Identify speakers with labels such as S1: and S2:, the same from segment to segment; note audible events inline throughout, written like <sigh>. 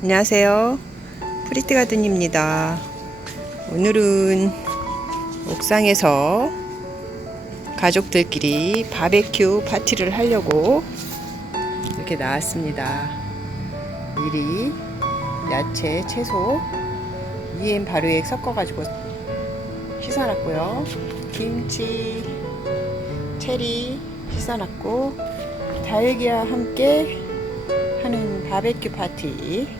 S1: 안녕하세요. 프리티 가든입니다. 오늘은 옥상에서 가족들끼리 바베큐 파티를 하려고 이렇게 나왔습니다. 미리 야채, 채소, EM 발효액 섞어가지고 씻어놨고요. 김치, 체리 씻어놨고 다육이와 함께 하는 바베큐 파티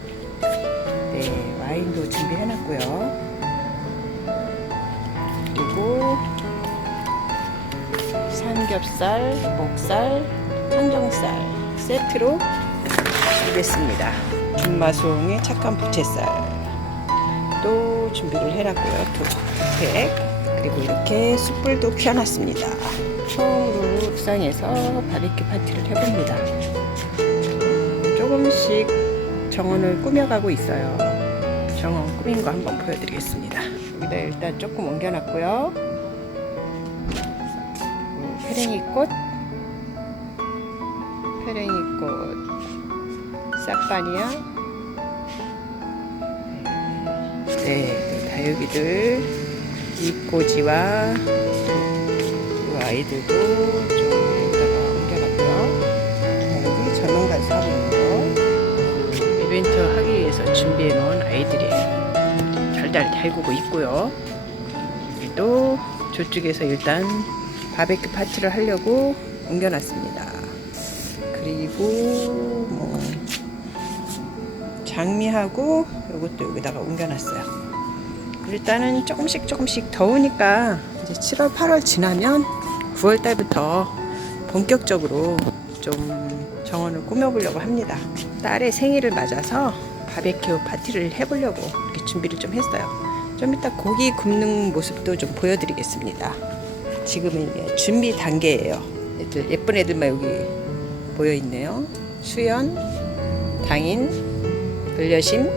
S1: 네 와인도 준비해놨고요. 그리고 삼겹살, 목살, 항정살 세트로 준비했습니다. 준마송의 착한 부채살. 또 준비를 해놨고요. 두팩. 그리고 이렇게 숯불도 켜놨습니다. 처음으로 옥상에서 바베큐 파티를 해봅니다. 조금씩 정원을 꾸며가고 있어요. 정원 꾸민 거 한번 보여드리겠습니다. 여기다 일단 조금 옮겨놨고요. 음, 페랭이 꽃, 페랭이 꽃, 싹바니아, 네, 또 다육이들, 잎꽂이와 이 아이들도 좀 옮겨놨고요. 여기 있는 거 이벤트 하기 위해서 준비해 놓은 아이들이에요. 달달 달구고 있고요. 여기도 저쪽에서 일단 바베큐 파티를 하려고 옮겨놨습니다. 그리고 뭐 장미하고 이것도 여기다가 옮겨놨어요. 일단은 조금씩 조금씩 더우니까 이제 7월 8월 지나면 9월 달부터 본격적으로 좀 정원을 꾸며보려고 합니다. 딸의 생일을 맞아서 바베큐 파티를 해보려고 이렇게 준비를 좀 했어요. 좀 이따 고기 굽는 모습도 좀 보여드리겠습니다. 지금은 준비 단계예요. 애들 예쁜 애들만 여기 모여 있네요. 수연, 당인, 불려심,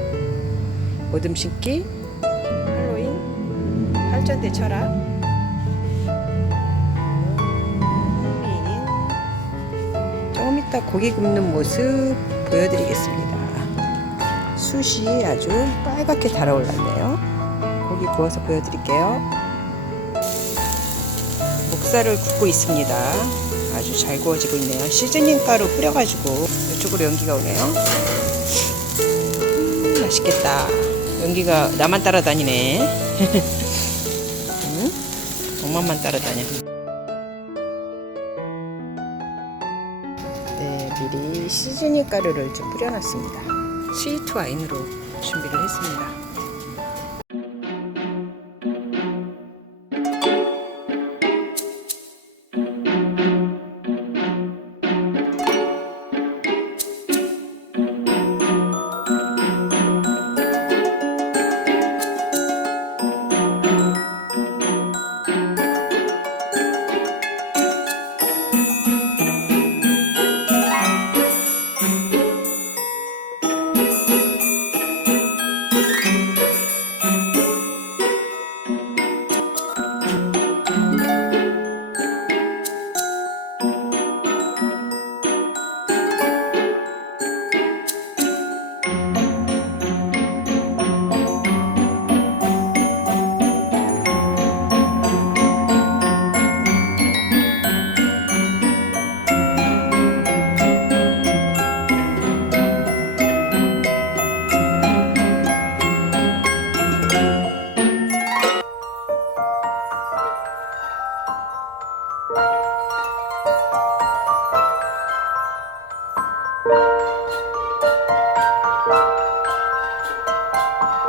S1: 모듬 심기, 할로윈, 팔전대 철학, 이따 고기 굽는 모습 보여드리겠습니다. 숯이 아주 빨갛게 달아올랐네요. 고기 구워서 보여드릴게요. 목살을 굽고 있습니다. 아주 잘 구워지고 있네요. 시즈닝 가루 뿌려가지고 이쪽으로 연기가 오네요. 음, 맛있겠다. 연기가 나만 따라다니네. 응? <laughs> 엄마만 따라다녀. 미리 시즈닝 가루를 좀 뿌려놨습니다. 스위트 와인으로 준비를 했습니다.